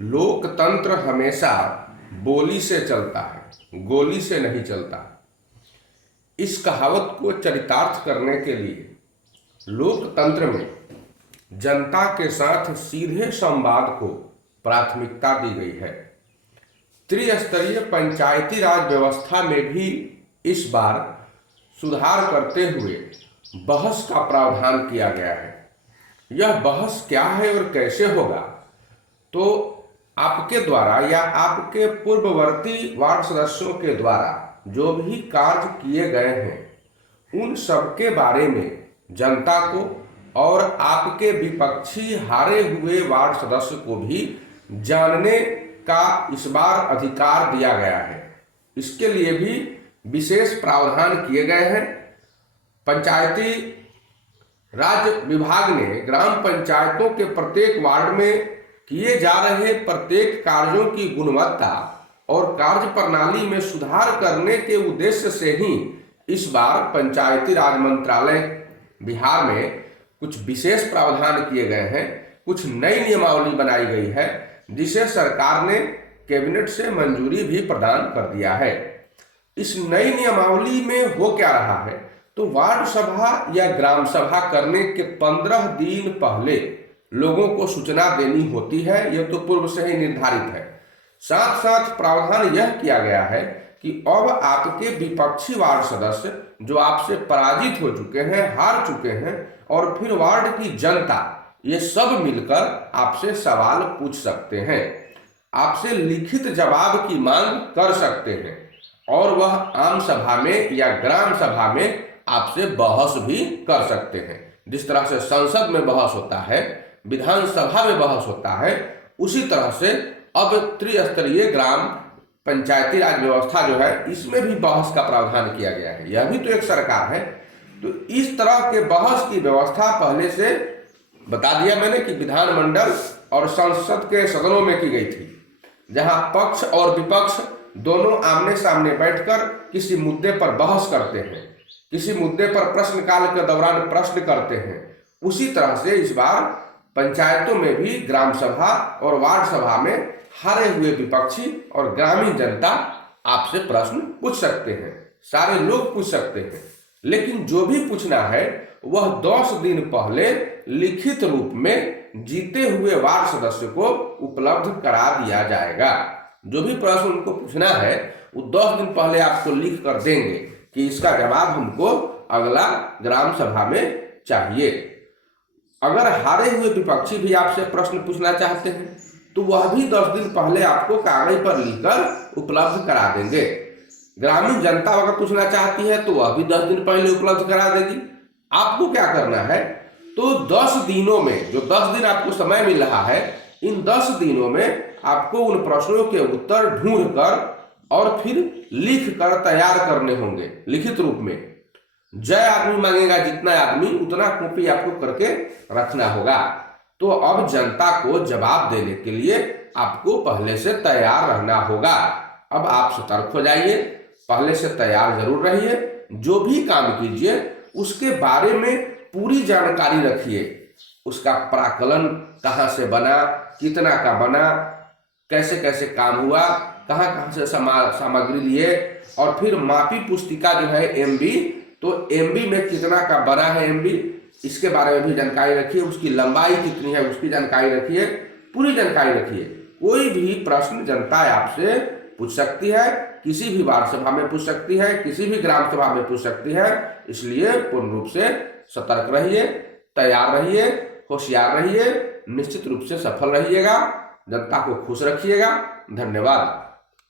लोकतंत्र हमेशा बोली से चलता है, गोली से नहीं चलता। इस कहावत को चरितार्थ करने के लिए लोकतंत्र में जनता के साथ सीधे संवाद को प्राथमिकता दी गई है। त्रिस्तरीय पंचायती राज व्यवस्था में भी इस बार सुधार करते हुए बहस का प्रावधान किया गया है। यह बहस क्या है और कैसे होगा, तो आपके द्वारा या आपके पूर्ववर्ती वार्ड सदस्यों के द्वारा जो भी कार्य किए गए हैं उन सब के बारे में जनता को और आपके विपक्षी हारे हुए वार्ड सदस्य को भी जानने का इस बार अधिकार दिया गया है। इसके लिए भी विशेष प्रावधान किए गए हैं। पंचायती राज विभाग ने ग्राम पंचायतों के प्रत्येक वार्ड में किए जा रहे प्रत्येक कार्यों की गुणवत्ता और कार्य प्रणाली में सुधार करने के उद्देश्य से ही इस बार पंचायती राज मंत्रालय बिहार में कुछ विशेष प्रावधान किए गए हैं। कुछ नई नियमावली बनाई गई है जिसे सरकार ने कैबिनेट से मंजूरी भी प्रदान कर दिया है। इस नई नियमावली में हो क्या रहा है, तो वार्ड सभा या ग्राम सभा करने के 15 दिन पहले लोगों को सूचना देनी होती है। यह तो पूर्व से ही निर्धारित है। साथ साथ प्रावधान यह किया गया है कि अब आपके विपक्षी वार्ड सदस्य जो आपसे पराजित हो चुके हैं, हार चुके हैं, और फिर वार्ड की जनता, ये सब मिलकर आपसे सवाल पूछ सकते हैं, आपसे लिखित जवाब की मांग कर सकते हैं, और वह आम सभा में या ग्राम सभा में आपसे बहस भी कर सकते हैं। जिस तरह से संसद में बहस होता है, विधानसभा में बहस होता है, उसी तरह से अब त्रिस्तरीय ग्राम पंचायती राज व्यवस्था जो है इसमें भी बहस का प्रावधान किया गया है। यह भी तो एक सरकार है। तो इस तरह के बहस की व्यवस्था पहले से बता दिया मैंने कि विधानमंडल और संसद के सदनों में की गई थी, जहां पक्ष और विपक्ष दोनों आमने सामने बैठकर किसी मुद्दे पर बहस करते हैं, किसी मुद्दे पर प्रश्नकाल के दौरान प्रश्न करते हैं। उसी तरह से इस बार पंचायतों में भी ग्राम सभा और वार्ड सभा में हारे हुए विपक्षी और ग्रामीण जनता आपसे प्रश्न पूछ सकते हैं, सारे लोग पूछ सकते हैं। लेकिन जो भी पूछना है वह 10 दिन पहले लिखित रूप में जीते हुए वार्ड सदस्य को उपलब्ध करा दिया जाएगा। जो भी प्रश्न उनको पूछना है वो 10 दिन पहले आपको लिख कर देंगे कि इसका जवाब हमको अगला ग्राम सभा में चाहिए। अगर हारे हुए विपक्षी भी आपसे प्रश्न पूछना चाहते हैं तो वह भी 10 दिन पहले आपको कागज पर लिखकर उपलब्ध करा देंगे। ग्रामीण जनता अगर पूछना चाहती है तो वह भी 10 दिन पहले उपलब्ध करा देगी। आपको क्या करना है, तो 10 दिनों में, जो 10 दिन आपको समय मिल रहा है, इन 10 दिनों में आपको उन प्रश्नों के उत्तर ढूंढ कर और फिर लिख कर तैयार करने होंगे लिखित रूप में। जय आदमी मांगेगा जितना आदमी, उतना कॉपी आपको करके रखना होगा। तो अब जनता को जवाब देने के लिए आपको पहले से तैयार रहना होगा। अब आप सतर्क हो जाइए, पहले से तैयार जरूर रहिए। जो भी काम कीजिए उसके बारे में पूरी जानकारी रखिए। उसका प्राकलन कहाँ से बना, कितना का बना, कैसे कैसे काम हुआ, कहाँ कहाँ से सामग्री लिए, और फिर मापी पुस्तिका जो है MB, तो MB में कितना का बना है MB, इसके बारे में भी जानकारी रखिए। उसकी लंबाई कितनी है उसकी जानकारी रखिए, पूरी जानकारी रखिए। कोई भी प्रश्न जनता आपसे पूछ सकती है, किसी भी वार्ड सभा में पूछ सकती है, किसी भी ग्राम सभा में पूछ सकती है। इसलिए पूर्ण रूप से सतर्क रहिए, तैयार रहिए, होशियार रहिए, निश्चित रूप से सफल रहिएगा, जनता को खुश रखिएगा। धन्यवाद।